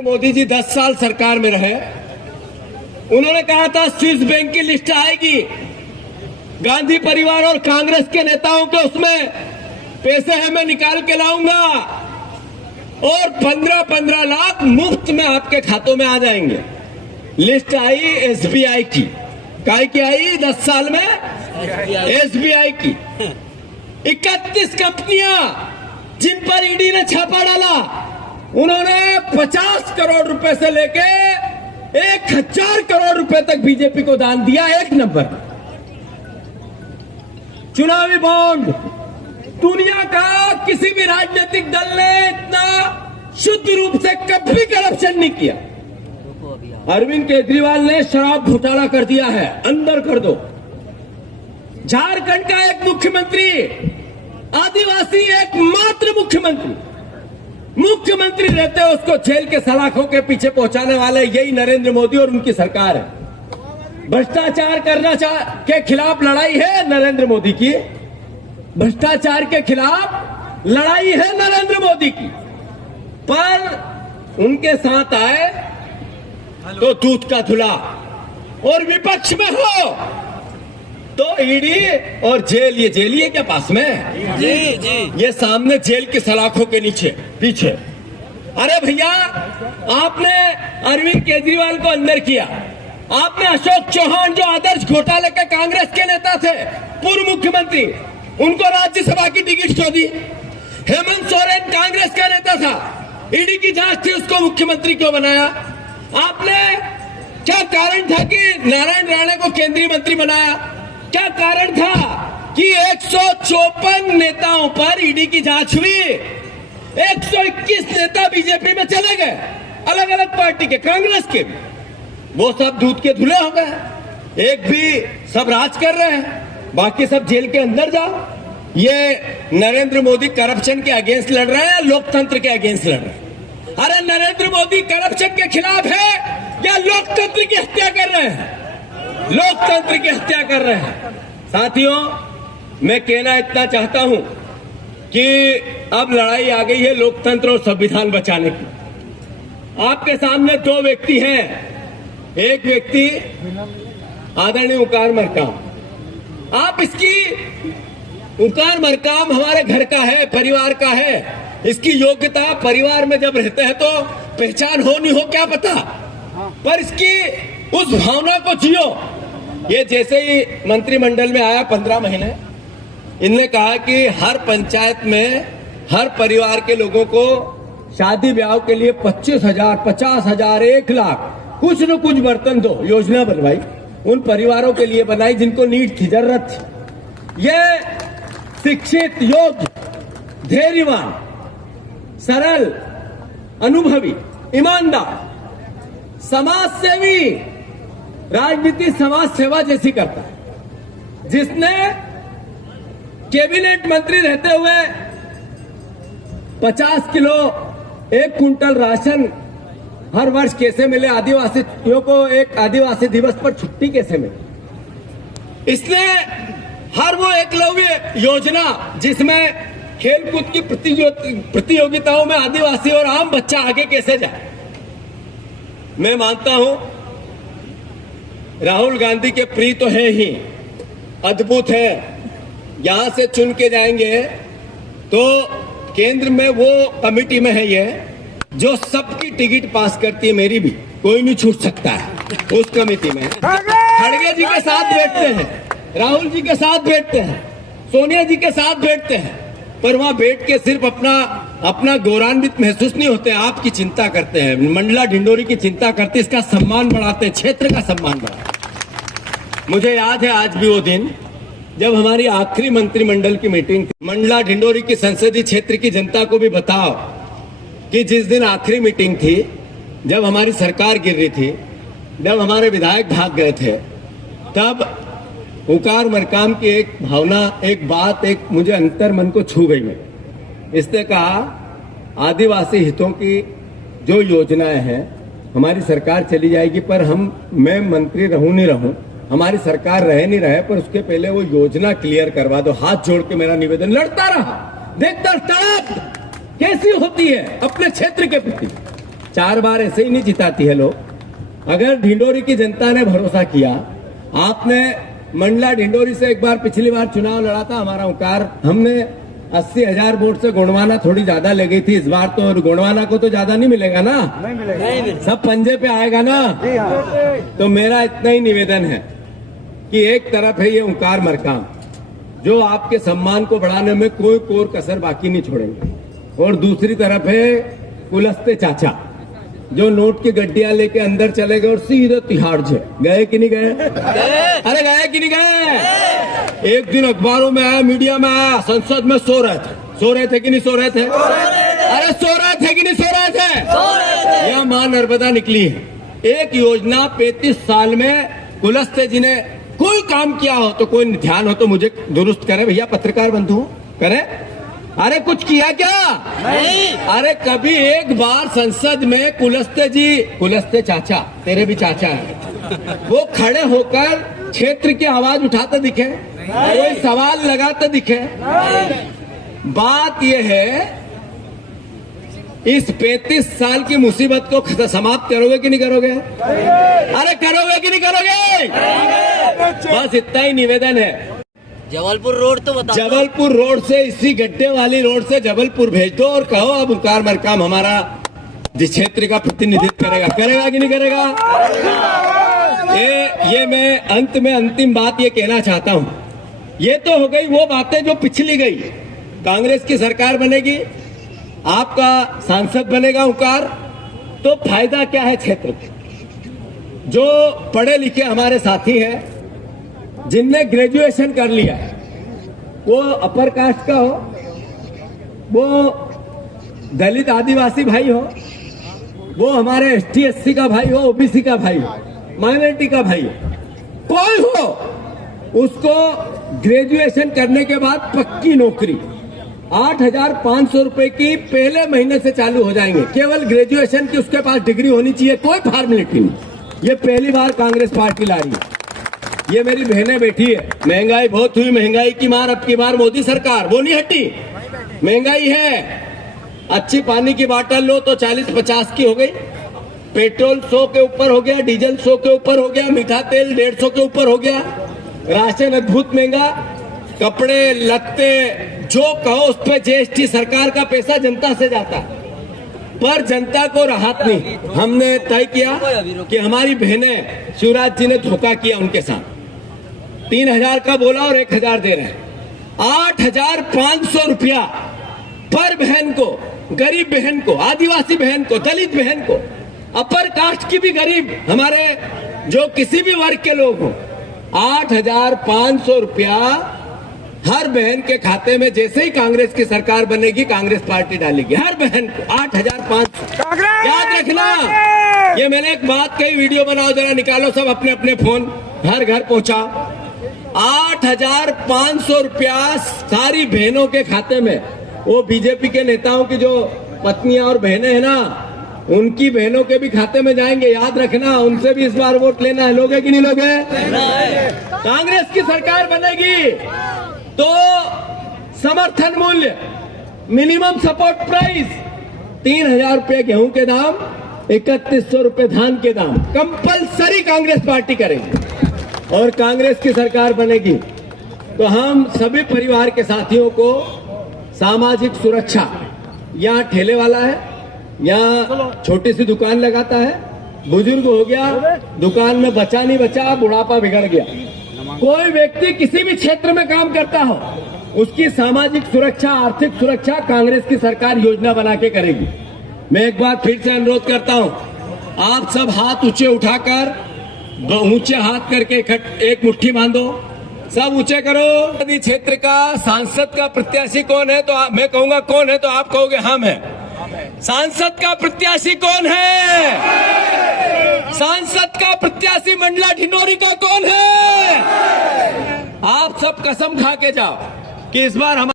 मोदी जी 10 साल सरकार में रहे। उन्होंने कहा था स्विस बैंक की लिस्ट आएगी, गांधी परिवार और कांग्रेस के नेताओं के उसमें पैसे हैं, मैं निकाल के लाऊंगा और 15-15 लाख मुफ्त में आपके खातों में आ जाएंगे। लिस्ट आई एसबीआई की, काय की आई 10 साल में? एसबीआई की 31 कंपनियां जिन पर ईडी ने छापा डाला, उन्होंने 50 करोड़ रुपए से लेके 1000 करोड़ रुपए तक बीजेपी को दान दिया। एक नंबर चुनावी बॉन्ड, दुनिया का किसी भी राजनीतिक दल ने इतना शुद्ध रूप से कभी करप्शन नहीं किया। अरविंद केजरीवाल ने शराब घोटाला कर दिया है, अंदर कर दो। झारखंड का एक मुख्यमंत्री, आदिवासी एकमात्र मुख्यमंत्री रहते हैं, उसको जेल के सलाखों के पीछे पहुंचाने वाले यही नरेंद्र मोदी और उनकी सरकार है। भ्रष्टाचार के खिलाफ लड़ाई है नरेंद्र मोदी की, भ्रष्टाचार के खिलाफ लड़ाई है नरेंद्र मोदी की, पर उनके साथ आए तो दूध का धुला, और विपक्ष में हो तो ईडी और जेल। ये जेल ही है क्या पास में? जी। ये सामने जेल की सलाखों के नीचे पीछे। अरे भैया, आपने अरविंद केजरीवाल को अंदर किया, आपने अशोक चौहान जो आदर्श घोटाले के कांग्रेस के नेता थे, पूर्व मुख्यमंत्री, उनको राज्यसभा की टिकट क्यों दी? हेमंत सोरेन कांग्रेस का नेता था, ईडी की जांच थी, उसको मुख्यमंत्री क्यों बनाया? आपने क्या कारण था कि नारायण राणे को केंद्रीय मंत्री बनाया? क्या कारण था कि 154 नेताओं पर ईडी की जांच हुई? 121 नेता बीजेपी में चले गए, अलग अलग पार्टी के, कांग्रेस के भी, वो सब दूध के धुले हो गए। एक भी सब राज कर रहे हैं, बाकी सब जेल के अंदर जाओ। ये नरेंद्र मोदी करप्शन के अगेंस्ट लड़ रहे हैं, लोकतंत्र के अगेंस्ट लड़ रहे हैं। अरे नरेंद्र मोदी करप्शन के खिलाफ है या लोकतंत्र की हत्या कर रहे हैं? लोकतंत्र की हत्या कर रहे हैं। साथियों, मैं कहना इतना चाहता हूं कि अब लड़ाई आ गई है लोकतंत्र और संविधान बचाने की। आपके सामने दो व्यक्ति हैं। एक व्यक्ति आदरणीय उकार मरकाम। आप इसकी, उकार मरकाम हमारे घर का है, परिवार का है। इसकी योग्यता, परिवार में जब रहते हैं तो पहचान हो नहीं हो क्या पता, पर इसकी उस भावना को जियो। ये जैसे ही मंत्रिमंडल में आया 15 महीने, इनने कहा कि हर पंचायत में हर परिवार के लोगों को शादी ब्याह के लिए 25,000, 50,000, 1 लाख कुछ न कुछ बर्तन दो। योजना बनवाई, उन परिवारों के लिए बनाई जिनको नीड थी, जरूरत थी। ये शिक्षित, योग्य, धैर्यवान, सरल, अनुभवी, ईमानदार, समाज सेवी, राजनीति समाज सेवा जैसी करता है, जिसने कैबिनेट मंत्री रहते हुए 50 किलो 1 कुंटल राशन हर वर्ष कैसे मिले, आदिवासियों को एक आदिवासी दिवस पर छुट्टी कैसे मिले। इसने हर वो एकलव्य योजना जिसमें खेलकूद की प्रतियोगिताओं में आदिवासी और आम बच्चा आगे कैसे जाए। मैं मानता हूं राहुल गांधी के प्रिय तो है ही, अद्भुत है। यहां से चुन के जाएंगे तो केंद्र में वो कमेटी में है ये जो सबकी टिकट पास करती है, मेरी भी, कोई नहीं छूट सकता है उस कमेटी में। खड़गे जी के साथ बैठते हैं, राहुल जी के साथ बैठते हैं, सोनिया जी के साथ बैठते हैं, पर वहां बैठ के सिर्फ अपना गौरवान्वित महसूस नहीं होते, आपकी चिंता करते हैं, मंडला ढिंडोरी की चिंता करते, इसका सम्मान बढ़ाते हैं, क्षेत्र का सम्मान बढ़ाते। मुझे याद है आज भी वो दिन जब हमारी आखिरी मंत्रिमंडल की मीटिंग थी। मंडला ढिंडोरी की संसदीय क्षेत्र की जनता को भी बताओ कि जिस दिन आखिरी मीटिंग थी, जब हमारी सरकार गिर रही थी, जब हमारे विधायक भाग गए थे, तब उकार मरकाम की एक भावना, एक बात, एक मुझे अंतर मन को छू गई। में इसने कहा आदिवासी हितों की जो योजनाएं हैं, हमारी सरकार चली जाएगी, पर मैं मंत्री रहूं नहीं रहूं, हमारी सरकार रहे नहीं रहे, पर उसके पहले वो योजना क्लियर करवा दो। हाथ जोड़ के मेरा निवेदन। लड़ता रहा, देखता तड़प कैसी होती है अपने क्षेत्र के प्रति, 4 बार ऐसे ही नहीं जिताती है लोग। अगर ढिंडोरी की जनता ने भरोसा किया, आपने मंडला ढिंडोरी से एक बार पिछली बार चुनाव लड़ा था हमारा ओंकार, हमने 80,000 वोट से गोंडवाना थोड़ी ज्यादा ले गई थी। इस बार तो गोंडवाना को तो ज्यादा नहीं मिलेगा ना, नहीं मिलेगा, सब पंजे पे आएगा ना। तो मेरा इतना ही निवेदन है कि एक तरफ है ये ओंकार मरकाम जो आपके सम्मान को बढ़ाने में कोई कोर कसर बाकी नहीं छोड़ेंगे, और दूसरी तरफ है कुलस्ते चाचा जो नोट की गड्डियां लेके अंदर चले गए और सीधे तिहाड़ जे गए कि नहीं गए? अरे गए कि नहीं गए? एक दिन अखबारों में आया, मीडिया में आया, संसद में सो रहे थे कि नहीं सो रहे थे? अरे सो रहे थे कि नहीं सो रहे थे? यह मां नर्मदा निकली है। एक योजना 35 साल में कुलस्ते जी ने कोई काम किया हो तो कोई ध्यान हो तो मुझे दुरुस्त करे भैया, पत्रकार बंधु करे। अरे कुछ किया क्या? नहीं। अरे कभी एक बार संसद में कुलस्ते चाचा, तेरे भी चाचा है, वो खड़े होकर क्षेत्र की आवाज उठाते दिखे, कोई सवाल लगाते दिखे? बात यह है, इस 35 साल की मुसीबत को समाप्त करोगे कि नहीं करोगे? अरे करोगे कि नहीं करोगे? बस इतना ही निवेदन है। जबलपुर रोड तो बता, जबलपुर रोड से, इसी गड्ढे वाली रोड से जबलपुर भेज दो और कहो अब ओंकार मरकाम हमारा जिस क्षेत्र का प्रतिनिधित्व करेगा कि नहीं करेगा? ये मैं अंत में अंतिम बात ये कहना चाहता हूं, ये तो हो गई वो बातें जो पिछली गई। कांग्रेस की सरकार बनेगी, आपका सांसद बनेगा ओंकार, तो फायदा क्या है क्षेत्र को? जो पढ़े लिखे हमारे साथी हैं, जिनने ग्रेजुएशन कर लिया, वो अपर कास्ट का हो, वो दलित आदिवासी भाई हो, वो हमारे ST SC का भाई हो, OBC का भाई हो, माइनॉरिटी का भाई हो, कोई हो, उसको ग्रेजुएशन करने के बाद पक्की नौकरी 8,500 रुपए की पहले महीने से चालू हो जाएंगे। केवल ग्रेजुएशन की उसके पास डिग्री होनी चाहिए, कोई फॉर्मेलिटी नहीं। ये पहली बार कांग्रेस पार्टी ला रही है। ये मेरी बहनें बैठी है, महंगाई बहुत हुई, महंगाई की मार अब की बार मोदी सरकार वो नहीं हटी, महंगाई है। अच्छी पानी की बाटल लो तो 40-50 की हो गई, पेट्रोल 100 के ऊपर हो गया, डीजल 100 के ऊपर हो गया, मीठा तेल 150 के ऊपर हो गया, राशन अद्भुत महंगा, कपड़े लत्ते जो कहो उस पर GST, सरकार का पैसा जनता से जाता है, पर जनता को राहत नहीं। हमने तय किया कि हमारी बहनें, शिवराज जी ने धोखा किया उनके साथ, 3,000 का बोला और 1,000 दे रहे हैं। 8,500 रुपया पर बहन को, गरीब बहन को, आदिवासी बहन को, दलित बहन को, अपर कास्ट की भी गरीब, हमारे जो किसी भी वर्ग के लोग हो, 8,500 रुपया हर बहन के खाते में जैसे ही कांग्रेस की सरकार बनेगी कांग्रेस पार्टी डालेगी, हर बहन को 8,500। याद रखना, ये मैंने एक बात कही, वीडियो बनाओ जरा, निकालो सब अपने अपने फोन, हर घर पहुंचाओ। 8,500 रुपया सारी बहनों के खाते में। वो बीजेपी के नेताओं की जो पत्नियां और बहनें हैं ना, उनकी बहनों के भी खाते में जाएंगे, याद रखना, उनसे भी इस बार वोट लेना है। लोगे कि नहीं लोगे? कांग्रेस की सरकार बनेगी तो समर्थन मूल्य, मिनिमम सपोर्ट प्राइस 3,000 रुपये गेहूं के दाम, 3,100 रुपये धान के दाम कंपलसरी कांग्रेस पार्टी करेगी। और कांग्रेस की सरकार बनेगी तो हम सभी परिवार के साथियों को सामाजिक सुरक्षा, यहाँ ठेले वाला है, यहाँ छोटी सी दुकान लगाता है, बुजुर्ग हो गया, दुकान में बचा नहीं बचा, बुढ़ापा बिगड़ गया, कोई व्यक्ति किसी भी क्षेत्र में काम करता हो, उसकी सामाजिक सुरक्षा, आर्थिक सुरक्षा कांग्रेस की सरकार योजना बना के करेगी। मैं एक बार फिर से अनुरोध करता हूं, आप सब हाथ ऊंचे उठाकर, ऊंचे हाथ करके एक मुट्ठी बांधो, सब ऊंचे करो। यदि क्षेत्र का सांसद का प्रत्याशी कौन है तो मैं कहूंगा कौन है, तो आप कहोगे हम हैं। सांसद का प्रत्याशी कौन है? सांसद का प्रत्याशी मंडला ढिंडोरी का कौन है? आप सब कसम खा के जाओ कि इस बार हम